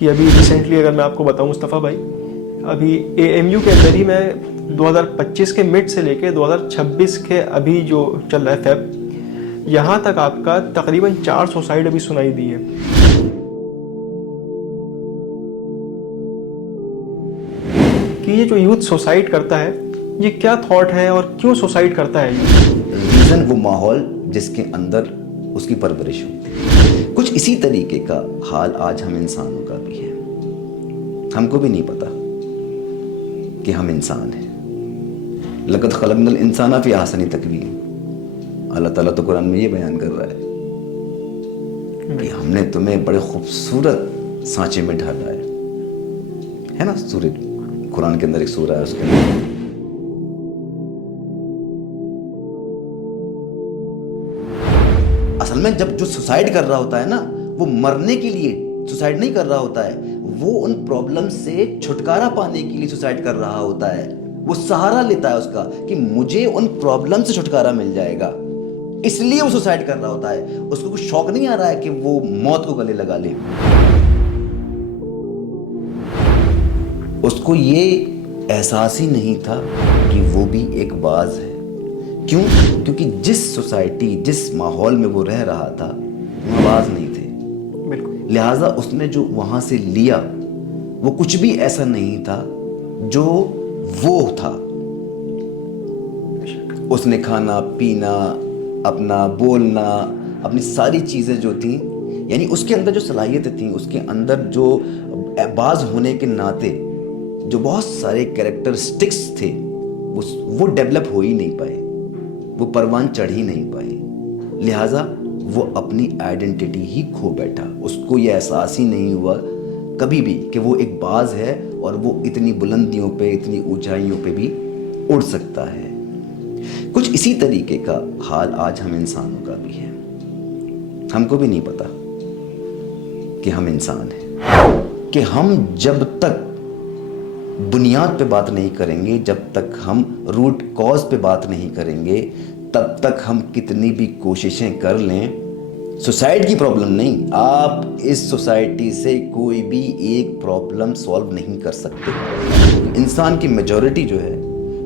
कि अभी रिसेंटली अगर मैं आपको बताऊं मुस्तफ़ा भाई, अभी एएमयू के अंदर ही मैं 2025 के मिड से लेके 2026 के अभी जो चल रहा है फेब, यहाँ तक आपका तकरीबन 4 सुसाइड अभी सुनाई दी है। कि ये जो यूथ सुसाइड करता है, ये क्या थॉट है और क्यों सुसाइड करता है ये? रीजन वो माहौल जिसके अंदर उसकी परवरिश होती है। कुछ इसी तरीके का हाल आज हम इंसानों का भी है। हमको भी नहीं पता कि हम इंसान हैं। लक़द ख़लक़नल इंसाना फ़ी अहसनि तक़वीम। अल्लाह ताला तो कुरान में ये बयान कर रहा है कि हमने तुम्हें बड़े खूबसूरत सांचे में ढाला है ना। सूरज कुरान के अंदर एक सूरा है, उसके अंदर असल में जब जो सुसाइड कर रहा होता है ना, वो मरने के लिए सुसाइड नहीं कर रहा होता है, वो उन प्रॉब्लम से छुटकारा पाने के लिए सुसाइड कर रहा होता है। वो सहारा लेता है उसका कि मुझे उन प्रॉब्लम से छुटकारा मिल जाएगा, इसलिए वो सुसाइड कर रहा होता है। उसको कुछ शौक नहीं आ रहा है कि वो मौत को गले लगा ले। उसको ये एहसास ही नहीं था कि वो भी एक बाज है। क्यों? क्योंकि जिस सोसाइटी, जिस माहौल में वो रह रहा था, वो बाज नहीं थे। बिल्कुल। लिहाजा उसने जो वहां से लिया वो कुछ भी ऐसा नहीं था जो वो था। उसने खाना पीना, अपना बोलना, अपनी सारी चीजें जो थी, यानी उसके अंदर जो सलाहियतें थी, उसके अंदर जो बाज होने के नाते जो बहुत सारे कैरेक्टरिस्टिक्स थे, वो डेवलप हो ही नहीं पाए, वो परवान चढ़ ही नहीं पाए। लिहाजा वो अपनी आइडेंटिटी ही खो बैठा। उसको ये एहसास ही नहीं हुआ कभी भी कि वो एक बाज है और वो इतनी बुलंदियों पे, इतनी ऊंचाइयों पे भी उड़ सकता है। कुछ इसी तरीके का हाल आज हम इंसानों का भी है। हमको भी नहीं पता कि हम इंसान हैं, कि हम जब तक बुनियाद पे बात नहीं करेंगे, जब तक हम रूट कॉज पे बात नहीं करेंगे, तब तक हम कितनी भी कोशिशें कर लें, सुसाइड की प्रॉब्लम नहीं, आप इस सोसाइटी से कोई भी एक प्रॉब्लम सॉल्व नहीं कर सकते। इंसान की मेजॉरिटी जो है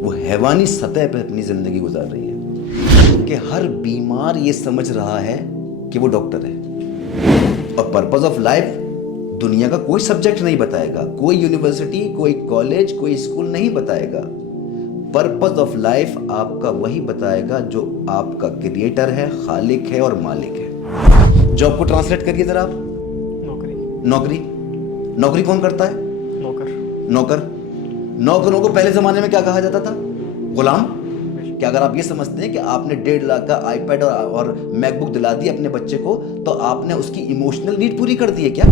वो हैवानी सतह पे अपनी ज़िंदगी गुजार रही है कि हर बीमार ये समझ रहा है कि वो डॉक्टर है। और पर्पस ऑफ लाइफ दुनिया का कोई सब्जेक्ट नहीं बताएगा, कोई यूनिवर्सिटी, कोई कॉलेज, कोई स्कूल नहीं बताएगा। पर्पस ऑफ लाइफ आपका वही बताएगा जो आपका क्रिएटर है, खालिक है और मालिक है। जॉब को ट्रांसलेट करिए जरा आप। नौकरी। नौकरी, नौकरी कौन करता है? नौकर। नौकर। नौकरों को पहले जमाने में क्या कहा जाता था? गुलाम। क्या अगर आप ये समझते हैं कि आपने 1.5 लाख का आईपैड और मैकबुक दिला दी अपने बच्चे को, तो आपने उसकी इमोशनल नीड पूरी कर दी है क्या?